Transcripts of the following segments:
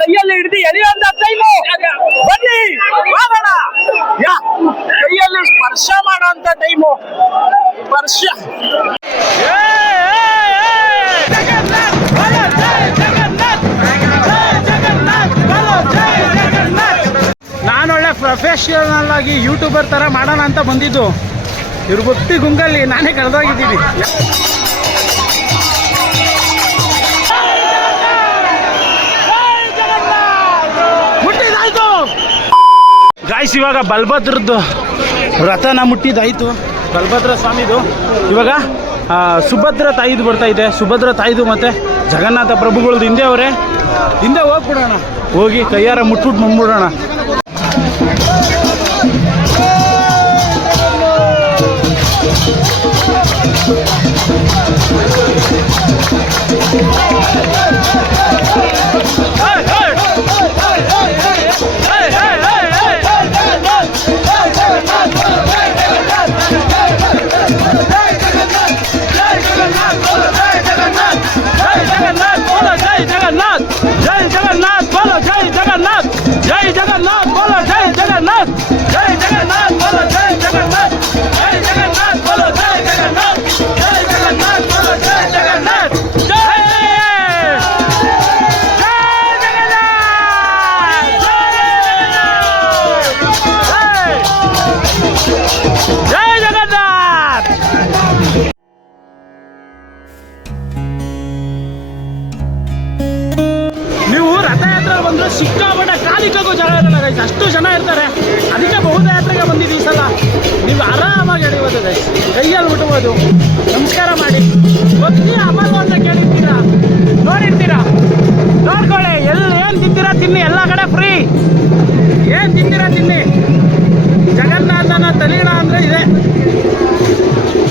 ಕೈಯಲ್ಲಿ ಹಿಡಿದು ಎಳೆಯುವಂತ ಟೈಮು. ಬನ್ನಿ ಮಾಡೋಣ. ಕೈಯಲ್ಲಿ ಸ್ಪರ್ಶ ಮಾಡುವಂತ ಟೈಮು. ಸ್ಪರ್ಶ. ನಾನೊಳ್ಳೆ ಪ್ರೊಫೆಷನಲ್ ಆಗಿ ಯೂಟ್ಯೂಬರ್ ತರ ಮಾಡೋಣ ಅಂತ ಬಂದಿದ್ದು. ಇವ್ರ ಭಕ್ತಿ ಗುಂಗಲ್ಲಿ ನಾನೇ ಕಳೆದೋಗಿದ್ದೀನಿ. ಗಾಯ್ಸ್, ಇವಾಗ ಬಲಭದ್ರದ್ದು ರಥನ ಮುಟ್ಟಿದ್ದಾಯ್ತು. ಬಲಭದ್ರ ಸ್ವಾಮಿದು. ಇವಾಗ ಸುಭದ್ರ ತಾಯಿದು ಬರ್ತಾ ಇದೆ. ಸುಭದ್ರ ತಾಯಿದು ಮತ್ತೆ ಜಗನ್ನಾಥ ಪ್ರಭುಗಳದ್ದು ಹಿಂದೆ ಅವರೇ. ಹಿಂದೆ ಹೋಗ್ಬಿಡೋಣ. ಹೋಗಿ ಕೈಯಾರ ಮುಟ್ಬಿಟ್ಟು ಬಂದ್ಬಿಡೋಣ. ಸಿಕ್ಕಾಪಟ್ಟೆ ಕಾಲಿಕ್ಕಾಗೂ ಜಾಗ ಇರಲ್ಲ ಗೈಸ್. ಅಷ್ಟು ಜನ ಇರ್ತಾರೆ. ಅದಕ್ಕೆ ಬಹುದ ಯಾತ್ರೆಗೆ ಬಂದಿದ್ದೀವಿ ಈ ಸಲ. ನೀವು ಆರಾಮಾಗಿ ಎಳಿಬೋದು ಗೈಸ್. ಕೈಯಲ್ಲಿ ಬಿಟ್ಬೋದು. ನಮಸ್ಕಾರ ಮಾಡಿ ಭಕ್ತಿ ಅಮಲು ಅಂತ ಕೇಳಿರ್ತೀರಾ, ನೋಡಿರ್ತೀರಾ. ನೋಡ್ಕೊಳ್ಳಿ. ಏನು ತಿಂತೀರಾ ತಿನ್ನಿ. ಎಲ್ಲ ಕಡೆ ಫ್ರೀ. ಏನು ತಿಂತೀರಾ ತಿನ್ನಿ. ಜಗನ್ನಾಥನ ತಲೀಣ ಅಂದರೆ ಇದೆ.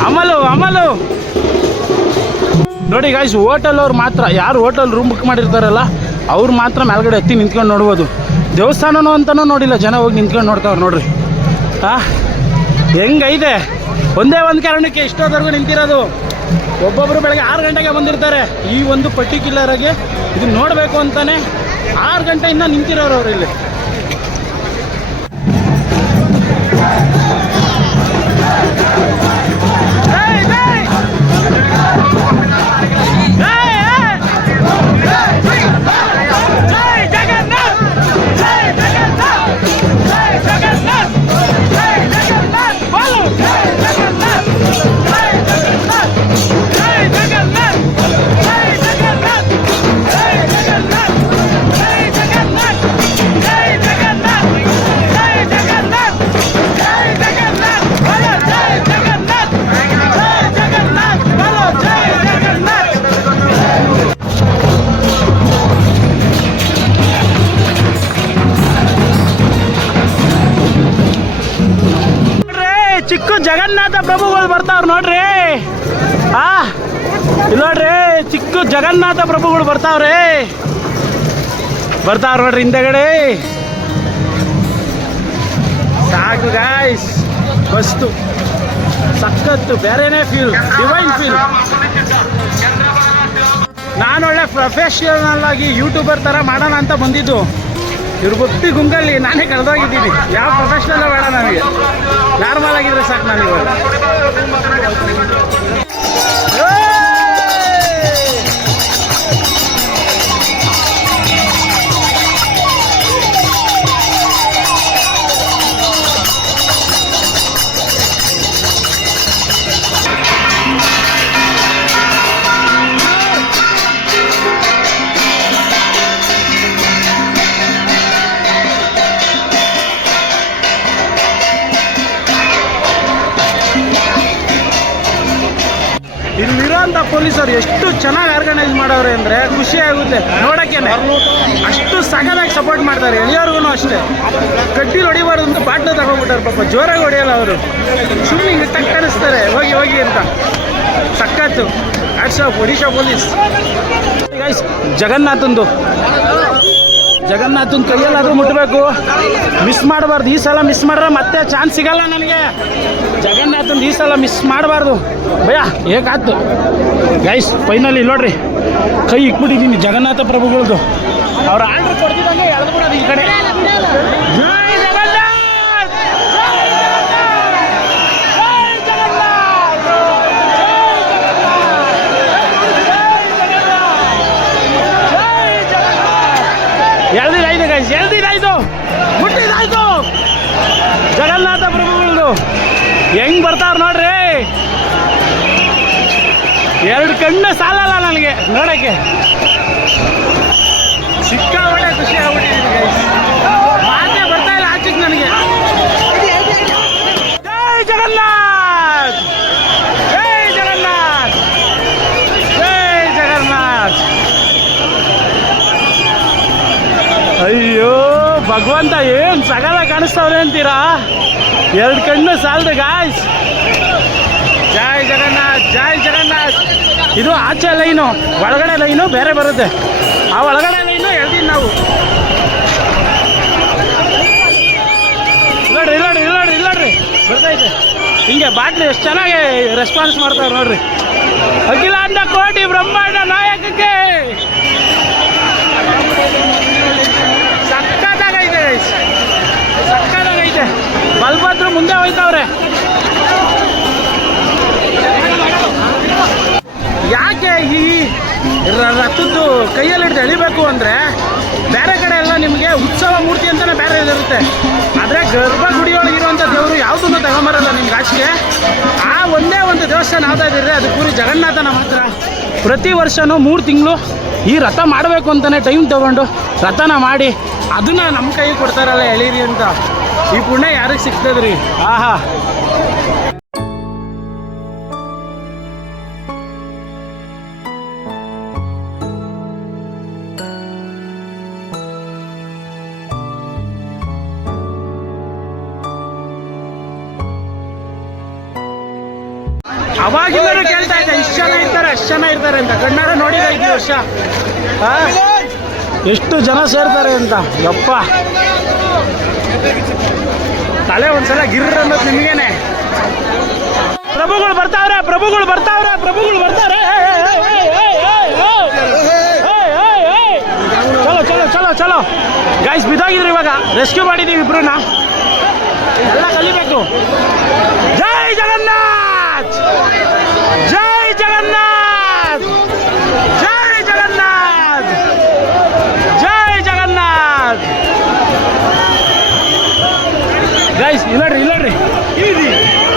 ಅಮಲು ಅಮಲು. ನೋಡಿ ಗೈಸ್, ಹೋಟೆಲ್ ಅವ್ರು ಮಾತ್ರ, ಯಾರು ಹೋಟೆಲ್ ರೂಮ್ ಬುಕ್ ಮಾಡಿರ್ತಾರಲ್ಲ ಅವ್ರು ಮಾತ್ರ ಮೇಲ್ಗಡೆ ಎತ್ತಿ ನಿಂತ್ಕೊಂಡು ನೋಡ್ಬೋದು. ದೇವಸ್ಥಾನನೂ ಅಂತನೂ ನೋಡಿಲ್ಲ ಜನ ಹೋಗಿ ನಿಂತ್ಕೊಂಡು ನೋಡ್ತಾವ್ರು ನೋಡ್ರಿ. ಹೆಂಗೈತೆ. ಒಂದೇ ಒಂದು ಕಾರಣಕ್ಕೆ ಇಷ್ಟೊತ್ತವರೆಗೂ ನಿಂತಿರೋದು. ಒಬ್ಬೊಬ್ಬರು ಬೆಳಗ್ಗೆ 6 ಗಂಟೆಗೆ ಬಂದಿರ್ತಾರೆ. ಈ ಒಂದು ಪರ್ಟಿಕ್ಯುಲರ್ ಆಗಿ ಇದು ನೋಡಬೇಕು ಅಂತಾನೆ 6 ಗಂಟೆಯಿಂದ ನಿಂತಿರೋರು ಅವರು ಇಲ್ಲಿ. ಚಿಕ್ಕ ಜಗನ್ನಾಥ ಪ್ರಭುಗಳು ಬರ್ತಾವ್ರು ನೋಡ್ರಿ. ಇಲ್ಲಿ ನೋಡ್ರಿ, ಚಿಕ್ಕ ಜಗನ್ನಾಥ ಪ್ರಭುಗಳು ಬರ್ತಾವ್ರಿ ನೋಡ್ರಿ ಹಿಂದೆಗಡೆ. ಸಾಕು ಗಾಯ್ಸ್, ಮಸ್ತು ಸಖತ್ತು, ಬೇರೆನೇ ಫೀಲ್, ಡಿವೈನ್ ಫೀಲ್. ನಾನೊಳ್ಳೆ ಪ್ರೊಫೆಷನಲ್ ಆಗಿ ಯೂಟ್ಯೂಬರ್ ಥರ ಮಾಡೋಣ ಅಂತ ಬಂದಿದ್ದು. ಇವ್ರ ಭಕ್ತಿ ಗುಂಗಲ್ಲಿ ನಾನೇ ಕಳೆದೋಗಿದ್ದೀನಿ. ಯಾವ ಪ್ರೊಫೆಷನಲ್ ಬೇಡ ನನಗೆ. ನಾರ್ಮಲ್ ಆಗಿದ್ರೆ ಸಾಕು ನನಗೆ. ಇಲ್ಲಿರೋಂಥ ಪೊಲೀಸರು ಎಷ್ಟು ಚೆನ್ನಾಗಿ ಆರ್ಗನೈಸ್ ಮಾಡೋರು ಅಂದರೆ ಖುಷಿ ಆಗುತ್ತೆ ನೋಡೋಕ್ಕೆ. ಅಷ್ಟು ಸಖತ್ತಾಗಿ ಸಪೋರ್ಟ್ ಮಾಡ್ತಾರೆ. ಎಳೆಯೋರ್ಗು ಅಷ್ಟೇ. ಕಡ್ಡಿಲಿ ಹೊಡಿಬಾರ್ದು ಅಂತ ಬಾಟ್ಲು ತಗೊಂಡ್ಬಿಟ್ಟಾರೆ. ಪಾಪ ಜೋರಾಗಿ ಹೊಡೆಯಲ್ಲ ಅವರು. ಸುಮ್ಮನೆ ಹಿಂಗೆ ಟಕ್ ಕರೆಸ್ತಾರೆ, ಹೋಗಿ ಹೋಗಿ ಅಂತ. ಸಖತ್ತು. Hats off Odisha police. Guys, ಜಗನ್ನಾಥಂದು ಕೈಯಲ್ಲಾದರೂ ಮುಟ್ಟಬೇಕು. ಮಿಸ್ ಮಾಡಬಾರ್ದು. ಈ ಸಲ ಮಿಸ್ ಮಾಡಿದ್ರೆ ಮತ್ತೆ ಚಾನ್ಸ್ ಸಿಗಲ್ಲ ನನಗೆ. ಜಗನ್ನಾಥನ್ ಈ ಸಲ ಮಿಸ್ ಮಾಡಬಾರ್ದು ಭಯ ಹೇಗಾಯ್ತು ಗೈಸ್. ಫೈನಲಿ ನೋಡ್ರಿ ಕೈ ಇಕ್ಬಿಟ್ಟಿದ್ದೀನಿ ಜಗನ್ನಾಥ ಪ್ರಭುಗಳದ್ದು. ಅವ್ರು ಆರ್ಡ್ರ್ ಕೊಡ್ತಿದ್ದಂಗೆ ಎಳೆದು ಬಿಡೋದು ಈ ಕಡೆ. ಜೈ ಜಗನ್ನಾಥ್! ಜೈ ಜಗನ್ನಾಥ್! ಜೈ ಜಗನ್ನಾಥ್! ಜೈ ಜಗನ್ನಾಥ್! ಎಳ್ದಿದಾಯ್ತು ಗೈಸ್, ಎಳ್ದಿದಾಯ್ತು, ಮುಟ್ಟಿದಾಯ್ತು ಜಗನ್ನಾಥ ಪ್ರಭುಗಳದು. ಹೆಂಗ್ ಬರ್ತಾವ್ರು ನೋಡ್ರಿ, ಎರಡು ಕಣ್ಣು ಸಾಲಲ್ಲ ನನಗೆ ನೋಡೋಕ್ಕೆ. ಸಿಕ್ಕಾಪಟ್ಟೆ ಖುಷಿ ಆಗ್ಬಿಟ್ಟಿದ್ದೀನಿ ಗೈಸ್, ಮಾತೇ ಬರ್ತಾ ಇಲ್ಲ ಆಚೆಗೆ ನನಗೆ. ಜೈ ಜಗನ್ನಾಥ್! ಜೈ ಜಗನ್ನಾಥ್! ಜೈ ಜಗನ್ನಾಥ್! ಅಯ್ಯೋ ಭಗವಂತ ಏನು ಸಗಲ ಕಾಣಿಸ್ತವ್ರೆ ಅಂತೀರಾ, ಎರಡು ಕಣ್ಣು ಸಾಲದು ಗಾಯ್ಸ್. ಜೈ ಜಗನ್ನಾಥ್! ಜೈ ಜಗನ್ನಾಥ್! ಇದು ಆಚೆ ಲೈನು, ಒಳಗಡೆ ಲೈನು ಬೇರೆ ಬರುತ್ತೆ. ಆ ಒಳಗಡೆ ಲೈನು ಹೇಳ್ತೀನಿ ನಾವು. ಇಲ್ಲೋಡ್ರಿ ಇಲ್ಲೋಡ್ರಿ ಇಲ್ಲೋಡ್ರಿ ಇಲ್ಲೋಡ್ರಿ ಬರ್ತೈತೆ ಹಿಂಗೆ ಬಾಟ್ಲಿ ಎಷ್ಟು ಚೆನ್ನಾಗಿ ರೆಸ್ಪಾನ್ಸ್ ಮಾಡ್ತಾರೆ ನೋಡ್ರಿ. ಅಖಿಲಾಂಡ ಕೋಟಿ ಬ್ರಹ್ಮಾಂಡ ನಾಯಕಕ್ಕೆ ಸಕ್ಕತ್ತಾಗೈತೆ ಗೈಸ್, ಸಕ್ಕತ್ತಾಗೈತೆ. ಬಲ್ಬದ್ರು ಮುಂದೆ ಹೋಯ್ತವ್ರೆ. ಯಾಕೆ ಈ ರಥದ್ದು ಕೈಯಲ್ಲಿ ಹಿಡಿದು ಎಳಿಬೇಕು ಅಂದರೆ, ಬೇರೆ ಕಡೆ ಎಲ್ಲ ನಿಮಗೆ ಉತ್ಸವ ಮೂರ್ತಿ ಅಂತಲೇ ಬೇರೆ ಇರುತ್ತೆ. ಆದರೆ ಗರ್ಭಗುಡಿಯೊಳಗೆ ಇರುವಂಥ ದೇವರು ಯಾವುದನ್ನು ತಗೊಂಬರಲ್ಲ ನಿಮ್ಗೆ ಆಚೆಗೆ. ಆ ಒಂದೇ ಒಂದು ದೇವಸ್ಥಾನ ಯಾವ್ದು ಇದ್ದರೆ ಅದು ಪೂರಿ ಜಗನ್ನಾಥನ ಮಾತ್ರ. ಪ್ರತಿ ವರ್ಷವೂ 3 ತಿಂಗಳು ಈ ರಥ ಮಾಡಬೇಕು ಅಂತಲೇ ಟೈಮ್ ತೊಗೊಂಡು ರಥನ ಮಾಡಿ ಅದನ್ನು ನಮ್ಮ ಕೈಗೆ ಕೊಡ್ತಾರಲ್ಲ ಎಳೀರಿ ಅಂತ. ಈ ಪುಣ್ಯ ಯಾರಿಗೆ ಸಿಗ್ತದ್ರಿ? ಆಹಾ. ಅವಾಗಿಂದಲೂ ಕೇಳ್ತಾ ಇದ್ದೆ ಇಷ್ಟು ಜನ ಇರ್ತಾರೆ ಅಷ್ಟು ಜನ ಇರ್ತಾರೆ ಅಂತ. ಕಣ್ಣಾರ ನೋಡಿದ 5 ವರ್ಷ ಎಷ್ಟು ಜನ ಸೇರ್ತಾರೆ ಅಂತ. ಯಪ್ಪ ತಲೆ ಒಂದ್ಸಲ ಗಿರ್ರ ಅನ್ನೋದು ನಿಮಗೇನೆ. ಪ್ರಭುಗಳು ಬರ್ತಾವ್ರೆ, ಪ್ರಭುಗಳು ಬರ್ತಾವ್ರೆ, ಪ್ರಭುಗಳು ಬರ್ತಾರೆ. ಚಲೋ ಚಲೋ ಚಲೋ ಚಲೋ ಗೈಸ್, ಬಿದ್ದೋಗಿದ್ರು ಇವಾಗ ರೆಸ್ಕ್ಯೂ ಮಾಡಿದ್ದೀವಿ ಇಬ್ರನ್ನ. ಎಲ್ಲ ಕಲಿಬೇಕು. ಜೈ ಜಗನ್ನಾಥ್! ಜೈ ಜಗನ್ನಾಥ್! ಜೈ ಜಗನ್ನಾಥ್! ಜೈ ಜಗನ್ನಾಥ್! ಗೈಸ್ ಇಲ್ಲಡ್ರಿ ಇಲ್ಲಡ್ರಿ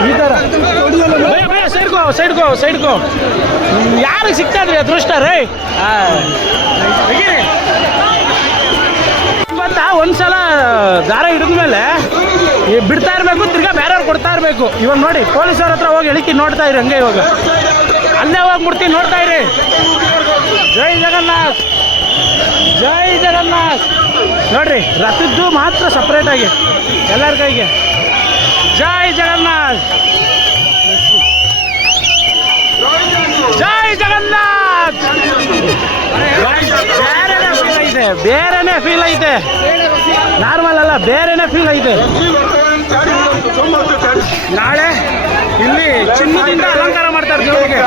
ಈ ಥರ ಸೈಡ್ಗೋ ಸೈಡ್ಗೋ ಸೈಡ್ಗೋ. ಯಾರಿಗೆ ಸಿಗ್ತಾ ಇದ್ರಿ ಅದೃಷ್ಟ ರೀ? ಅಂತ ಒಂದ್ಸಲ ದಾರ ಹಿಡಿದ್ಮೇಲೆ ಬಿಡ್ತಾ ಇರಬೇಕು, ತಿರ್ಗಾ ಬೇರೆಯವ್ರು ಕೊಡ್ತಾ ಇರಬೇಕು. ಇವಾಗ ನೋಡಿ ಪೊಲೀಸವ್ರ ಹತ್ರ ಹೋಗಿ ಎಳಿಕೆ ನೋಡ್ತಾ ಇರಿ ಹಂಗೆ. ಇವಾಗ ಅಲ್ಲೇ ಹೋಗಿ ಮುಡ್ತೀನಿ ನೋಡ್ತಾ ಇರಿ. ಜೈ ಜಗನ್ನಾಥ್! ಜೈ ಜಗನ್ನಾಥ್! ನೋಡ್ರಿ ರಥದ್ದು ಮಾತ್ರ ಸಪ್ರೇಟಾಗಿ ಎಲ್ಲರ ಕೈಗೆ. ಜೈ ಜಗನ್ನಾಥ್! ಜೈ ಜಗನ್ನಾಥ್! ಬೇರೆನೇ ಫೀಲ್ ಐತೆ, ನಾರ್ಮಲ್ ಅಲ್ಲ, ಬೇರೆನೇ ಫೀಲ್ ಐತೆ. ನಾಳೆ ಇಲ್ಲಿ ಚಿನ್ನದಿಂದ ಅಲಂಕಾರ ಮಾಡ್ತಾರೆ ದೇವರಿಗೆ,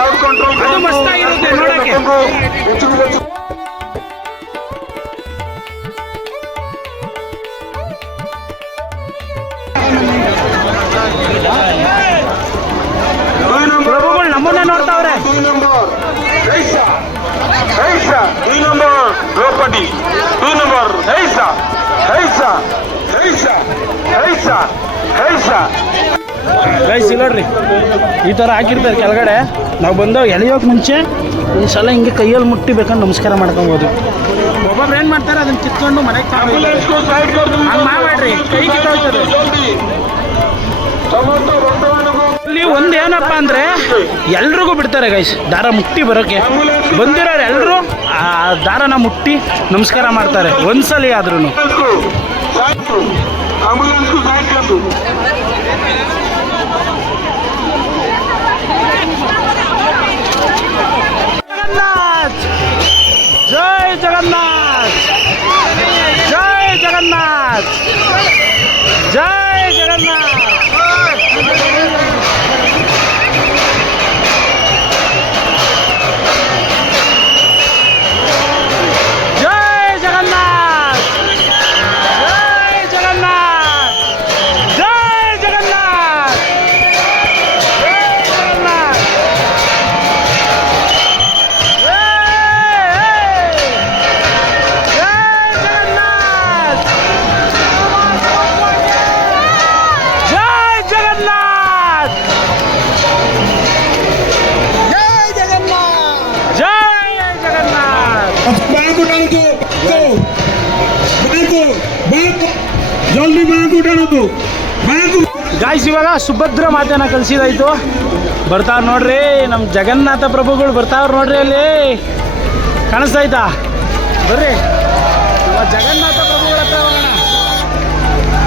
ಅದು ಮಸ್ತಾಗಿರುತ್ತೆ ನೋಡಕ್ಕೆ. ಪ್ರಭುಗಳು ನಮ್ಮನ್ನೇ ನೋಡ್ತಾವ್ರೆ. ಗೈಸ್ ನೋಡ್ರಿ ಈ ಥರ ಹಾಕಿರ್ತಾರೆ ಕೆಳಗಡೆ. ನಾವು ಬಂದವು ಎಳೆಯೋಕೆ ಮುಂಚೆ ಈ ಸಲ ಹಿಂಗೆ ಕೈಯಲ್ಲಿ ಮುಟ್ಟಿ ಬೇಕಂದ್ರೆ ನಮಸ್ಕಾರ ಮಾಡ್ಕೊಬೋದು. ಒಬ್ಬೊಬ್ರು ಏನು ಮಾಡ್ತಾರೆ ಅದನ್ನು ಕಿತ್ಕೊಂಡು ಮನೆಗೆ ಹಂಗೆ ಮಾಡಬೇಡ್ರಿ, ಕೈ ಕಿತ್ತೋಗ್ತದೆ. ಇಲ್ಲಿ ಒಂದು ಏನಪ್ಪ ಅಂದರೆ ಎಲ್ರಿಗೂ ಬಿಡ್ತಾರೆ ಗೈಸ್ ದಾರ ಮುಟ್ಟಿ ಬರೋಕ್ಕೆ. ಬಂದಿರೋರು ಎಲ್ಲರೂ ಆ ದಾರನ ಮುಟ್ಟಿ ನಮಸ್ಕಾರ ಮಾಡ್ತಾರೆ ಒಂದ್ಸಲಿ ಆದ್ರೂ. ಜೈ ಜಗನ್ನಾಥ್! ಜೈ ಜಗನ್ನಾಥ್! ಜೈ ಜಗನ್ನಾಥ್! ಜಲ್ದಿ ಬ್ಯಾಂಕ್ ಉठाಣದು ಬ್ಯಾಂಕ್ ಗಾಯ್ಸ್ ಇವಾಗ ಸುಭದ್ರ ಮಾತೆನ ಕಲಿಸಿದಾಯ್ತು. ಬರ್ತಾವ್ರು ನೋಡ್ರಿ ನಮ್ಮ ಜಗನ್ನಾಥ ಪ್ರಭುಗಳು ಬರ್ತಾವ್ರು ನೋಡ್ರಿ ಅಲ್ಲಿ ಕಾಣಿಸ್ತಾ ಆಯ್ತಾ ಬರ್ರಿ ಜಗನ್ನಾಥ